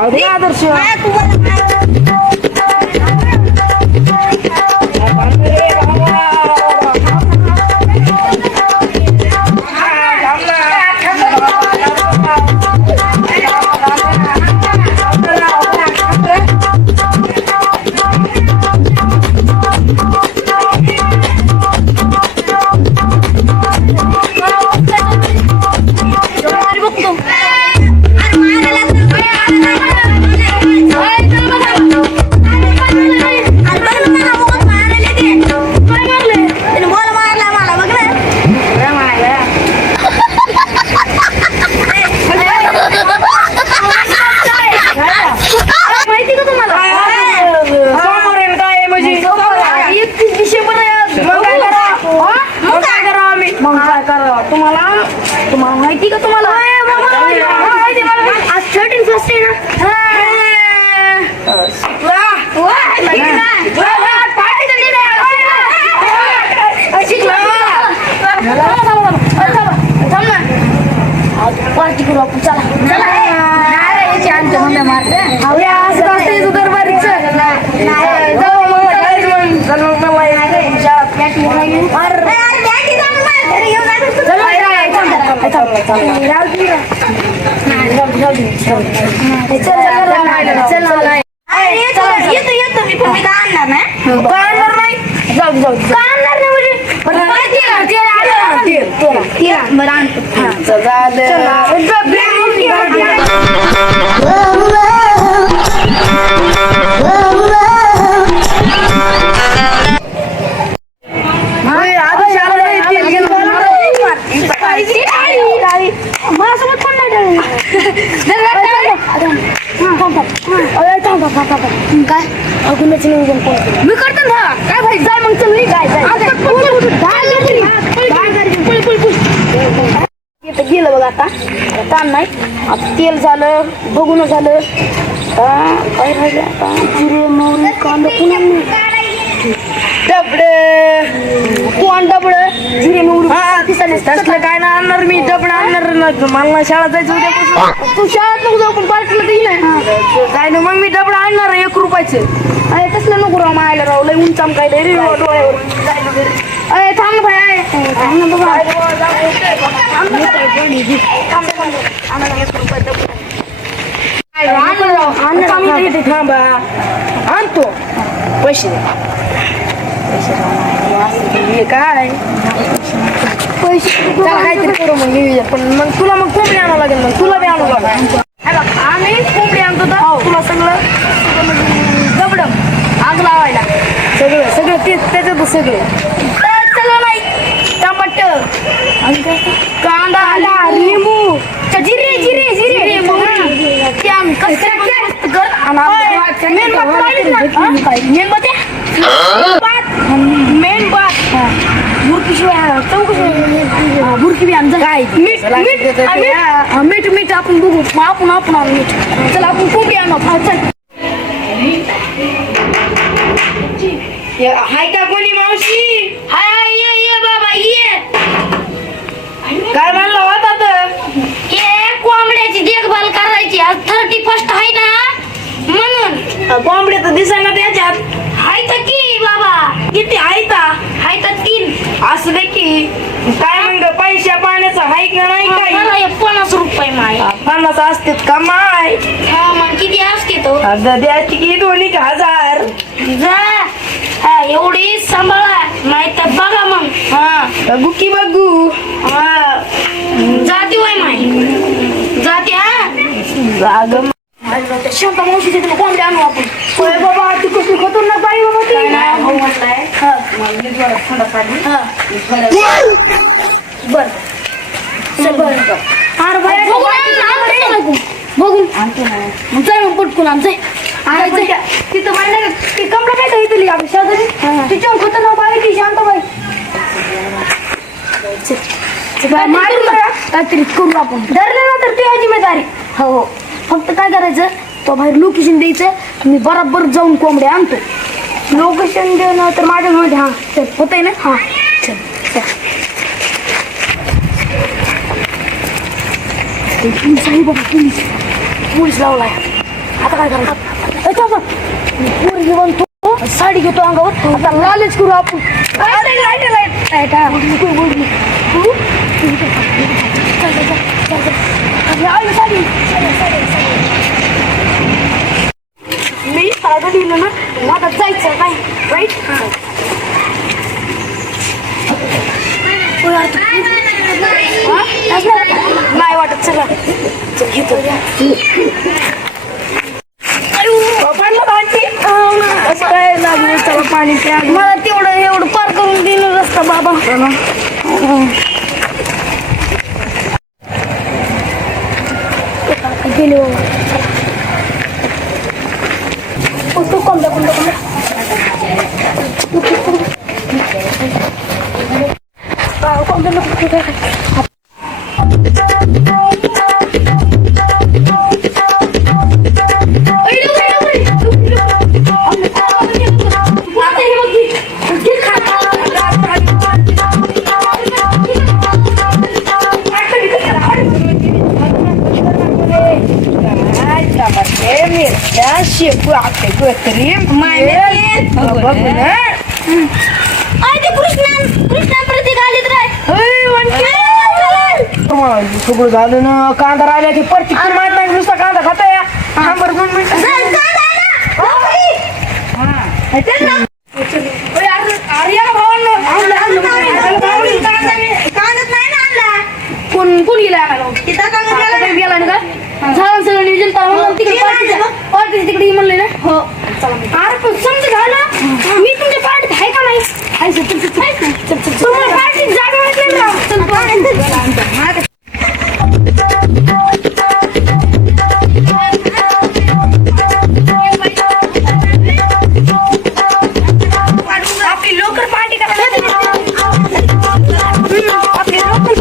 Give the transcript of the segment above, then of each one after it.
जाऊ दे आदर्श तुम्हाला माहिती का तुम्हाला आज 13 फर्स्ट आहे ना पार्टी करू आपण चला आमच्या मम्मी मारते असं असते तू दरबारीच काय अगुनच मी करतो ना काय भाई जाय मग चल काय गेलं बघ आता ताण नाही आता तेल झालं बघून झालं काय राहिलं आता जिरे मोहरी कांदा पुन्हा डबड कोण डबड जिरे मोहरी तसलं काय ना आणणार मी डबड आणणार मला शाळा जायचं उद्यापासून तू शाळेत नको जाऊ पण पार्टीला देईल काय ना मग मी डबड आणणार 1 रुपयाचं अरे तसलं नको राव मायला राव लय उंचाम काय रे डोळ्यावर अरे थांब भाई थांबा आणतो पैसे काय पैसे काहीतरी करू मग पण मग तुला मग कोंबडी आणावं लागेल मग तुला बी आणावं लागेल आम्ही कोंबडी आणतो तर तुला सगळं दबड आग लावायला सगळं सगळं ते त्याच्यात सगळं नाही टमाट आणि काय कांदा आला लिंबू जिरे जिरे जिरे मेन बात बुरकी बी आमचं काय मीठ मीठ आपण बघू आपण मीठ चला आपण कोंबडी आणू हाय का कोणी मावशी हाय ये बाबा ये काय म्हणलं होता तर कोंबड्याची देखभाल करायची आज 31 आहे ना म्हणून कोंबड्या तर दिसायला त्याच्यात हाय तर की बाबा किती हाय तर 3 असं दे की काय मग पैशा पाण्याचं हाय का नाही काय 50 रुपये माय 50 असतात का माय हा मग किती असते तो द्यायची की 2000 जा एवढी सांभाळा नाही तर बघा मग बघू की बघू जाती वय माय जाते शांता मावशी तिथे कोंबडी आणू आपण होय बाबा ती कसली खतरनाक बाई बाबा ती बर बघून आणतो मग जाय मग पटकून आमचं तिथं मांडा ती कमला काय काही आपली शेजारी तिच्या खतरनाक बाई ती शांत बाई काहीतरी करू आपण धरले ना तर ती जिम्मेदारी हो फक्त काय करायचं तो बाहेर लोकेशन द्यायचं मी बरोबर जाऊन कोंबडे आणतो लोकेशन देणं तर माझ्यामध्ये हा चल होतंय ना हा चल पोलीस बाबा पोलीस लावलाय आता काय करायचं? पोरगी बनतो, साडी घेतो अंगावर, आता लालच करू आपण. मी साधं लिहिलं ना, मला जायचं नाही, राईट? नाही वाटत, चला घेतो. काय लागलं, चला पाणी प्या. मला तेवढं एवढं पार करून दिलं रस्ता बाबा. गेले शेपू आपले सगळं झालं ना. कांदा राहिला की परत माहित नाही, नुसता कांदा खाता या. शंभर 2 मिनिटं कोण गेला ना का झालं सगळं नियोजन पार्टी तिकडे म्हणले ना. हो अरे पण समजा झालं मी तुमच्या पार्टीत आहे का नाही? पार्टीत जागा आपली लोकल पार्टी करायला आपली लोकल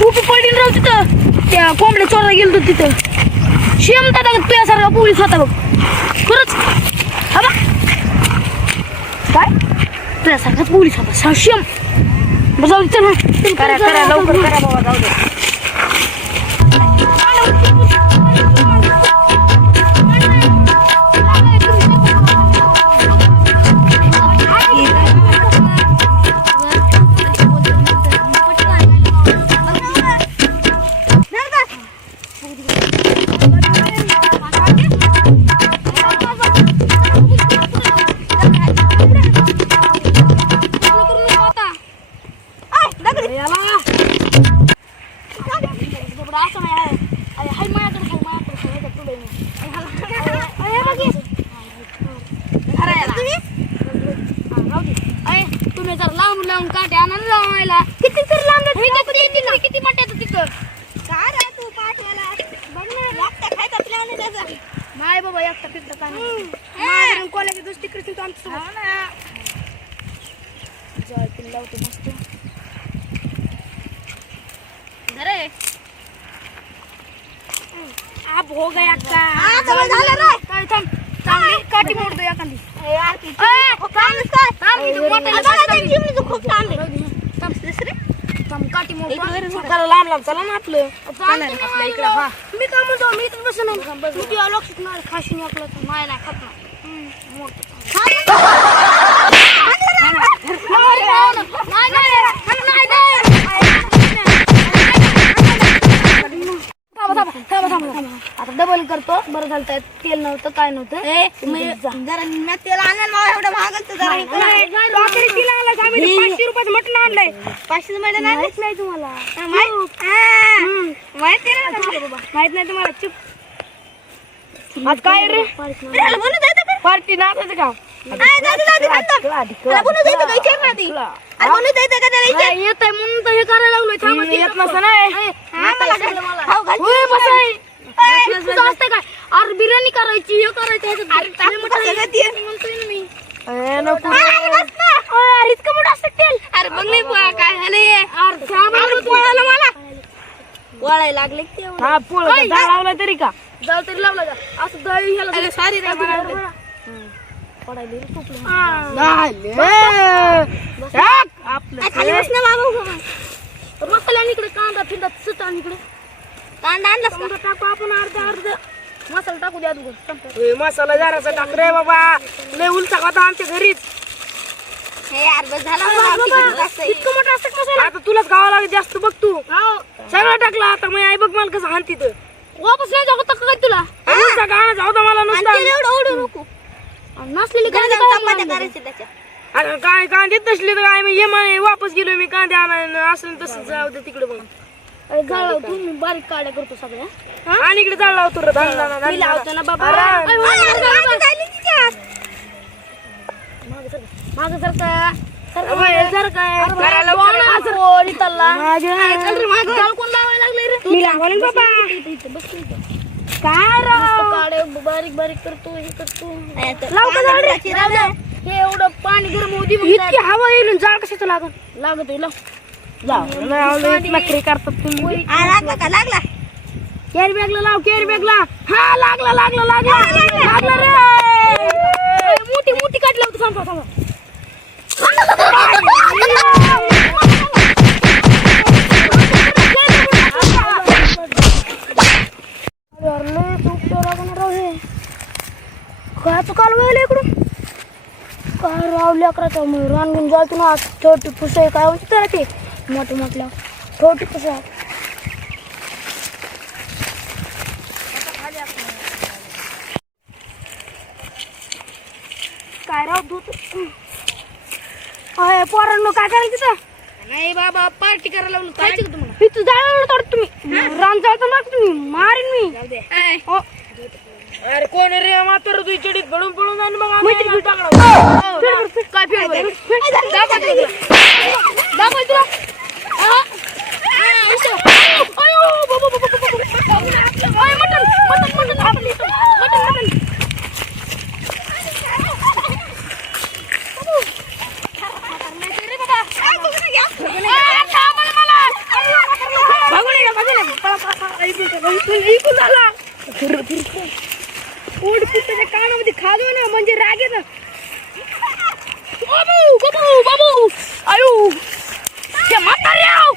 टोपी पडली राहू तिथं. त्या कोंबड्या चोरायला गेलो तिथं. शेम दादा तुझ्यासारखा पोलीस होता बघ खरंच. हा बघ काय तुझ्यासारखाच पोलीस होता शेम. जाऊ दे चल करा लवकर करा बाबा जाऊ दे. तुम्ही जर लांब लांब काटे आणायला लावायला किती तर लांब किती मोठ्याचं तिथं काय रे तू पाठवायला बघ ना लागतं खायचा प्लॅन आहे त्याचा. नाही बाबा एकटा पिकता काय नाही कॉलेज दुसरी करते तू आमचं ना जय पिल्ला होते मस्त अरे आप हो गया का झालं रे काय थांब चांगली काठी मोड दो एखादी यार की खूप काठी मोड लांब लांब चला ना आपलं इकडे. हा मी काय म्हणतो मी तर बसून लक्षात नाही खाशी आपलं नाही नाही खात आता डबल करतो. बरं झालं तेल नव्हतं काय नव्हतं जरा तेल आणलं मला एवढं महागच 500 रुपयाचं मटण आणलंय. 500 मटण माहित नाही तुम्हाला माहित नाही तुम्हाला चुप. आज काय रे पार्टी ना का येत आहे म्हणून तर हे करायला लागलोय. येत नसतं नाही असतं काय अरे बिर्याणी करायची हे करायचं पोळायला लागले ते हा पोळ लावला तरी का जाऊ तरी लावला का असं दळी ह्याला सारी रे मसाला इकडे कांदा फिंदा सुटा इकडे कांदा आणला टाकू आपण अर्धा मसाला टाकू द्या मसाला जरासा टाक रे बाबा लय उलचा होता आमच्या घरीच इतकं मोठं असतं मसाला आता तुलाच खावा लागेल जास्त बघ तू सगळं टाकला आता मग आई बघ मला कसं हाणती तर वापस नाही जाऊ काय तुला नुसता गाणं जाऊ दे मला नुसता नसलेली करायची त्याच्या अरे काय कांदे तसले तर काय ये म्हणे वापस गेलो मी कांदे आणायला असं तसं जाऊ दे तिकडे मग जाळ तुम्ही बारीक काड्या करतो सगळ्या आणि इकडे जाळ लावतो रे मी लावतो ना बाबा माग जर का बारीक बारीक करतो हे करतो हे एवढं पाणी गरम होती इतकी हवा येईल जाळ कशाचं लागत लागत नखरे करतात तुम्ही लागला कॅरी बॅगला लाव कॅरी बॅगला हा लागला लागला लागला लागला रे मोठी मोठी काट लावतो सांगा सांगा काय काल वेळ इकडून काय रावली अकराचा रान घेऊन जायचं ना छोटी पुसं काय होती त्याला ते मोठं म्हटलं छोटी पुसं काय राव दूध पोरांनो काय करायचं तर नाही बाबा पार्टी करायला लावलं खायची का तुम्हाला इथं जायला तोड तुम्ही रान जायचं ना तुम्ही मारीन मी अरे कोण रे मात्र तू चिडीत पडून पडून जाईन मग काय दाखव तुला कानामध्ये खादो ना म्हणजे राग येत बाबू बाबू बाबू आयु म्हाताऱ्या